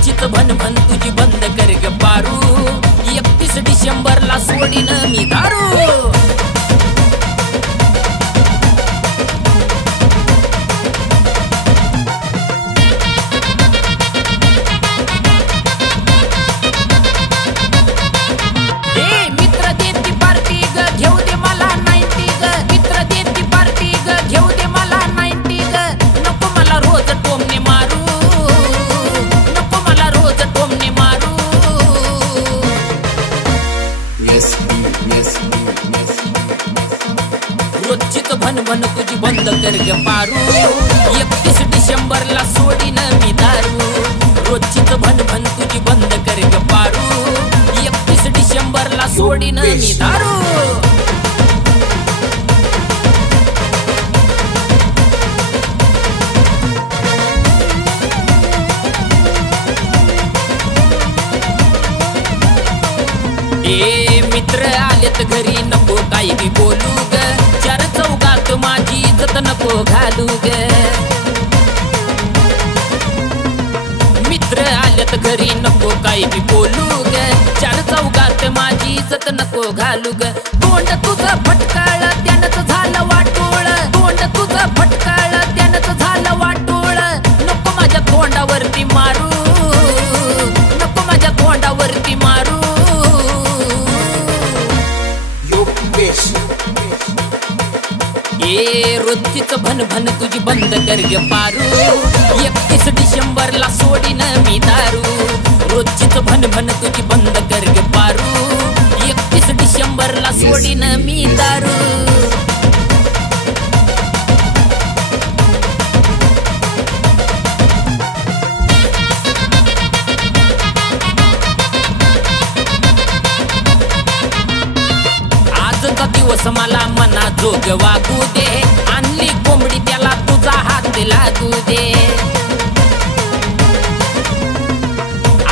रोजचीच भनभन तुझी बंद कर ग पारू, 31 डिसेंबरला सोडीन मी दारू। रोजचीच भनभन तुझी बंद कर ग पारू, 31 डिसेंबरला सोडीन मी दारू। रोजचीच भनभन तुझी बंद कर ग पारू, 31 डिसेंबरला सोडीन मी दारू। ए मित्र आलेत घरी नको काही बी बोलू ग, चार चौकात माझी इज्जत नको घालू ग। मित्र आलेत घरी नको काही बी बोलू ग, चार चौकात माझी इज्जत नको घालू ग। तोंड तुझं फटकाळ त्यानंच झालं वाटोळ, तोंड तुझं फटकाळ त्यानंच झालं वाटोळ। नको माझ्या तोंडावरती मारू, नको माझ्या तोंडावरती मारू। ए रोजचीच भनभन तुझी बंद कर ग पारू, 31 डिसेंबरला सोडीन मी दारू। रोजचीच भनभन तुझी बंद कर ग पारू, 31 डिसेंबरला सोडीन मी दारू। दिवस मला मना जोग वागू दे, आणली कोंबडी त्याला तुझा हात लागू दे।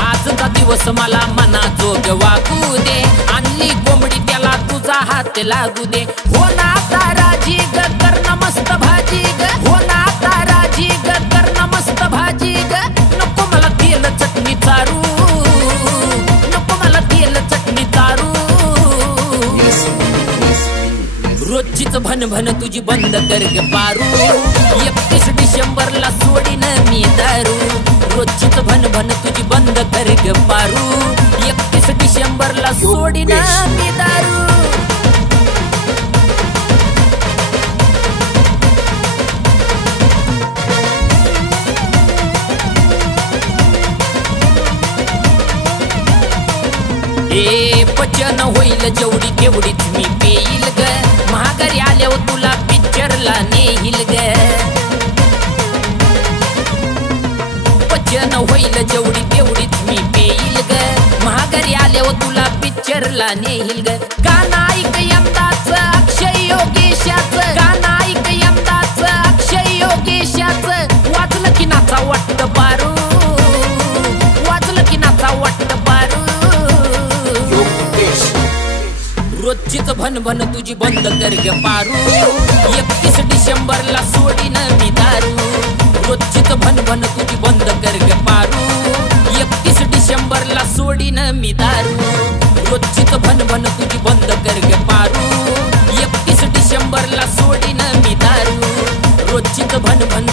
आजचा दिवस मला मना जोग वागू दे, आणली कोंबडी त्याला तुझा हात लागू दे। हो ना आता राजी ग कर्ण मस्त भाजी ग, हो ना आता राजी ग कर्ण मस्त भाजी ग। नको मला तेल चटणी चारू, नको मला तेल चटणी चारू। रोजचीच भनभन तुझी बंद कर ग पारू, 31 डिसेंबरला सोडीन मी दारू। रोजचीच भनभन तुझी बंद कर ग पारू, 31 डिसेंबरला सोडीन मी दारू। ए पचन होईल जेवढी तेवढीच मी पेईल ग, महागारी आल्यावर तुला पिक्चरला नेईल ग। पचन होईल जेवढी तेवढीच मी पेईल ग, महागारी आल्यावर तुला पिक्चरला नेईल ग। गाणं ऐक यंदाच अक्षय योगेशाचं, गाणं ऐक यंदाच अक्षय योगेशाचं। वाजलं की नाचा वाटत पारू, वाजलं की नाचा वाटत पारू। रोजचीच भनभन तुझी बंद कर ग पारू, 31 डिसेंबरला सोडीन मी दारू। रोजचीच भनभन तुझी बंद कर ग पारू, 31 डिसेंबरला सोडीन मी दारू। रोजचीच भनभन तुझी बंद कर ग पारू, 31 डिसेंबरला सोडीन मी दारू। रोजचीच भनभन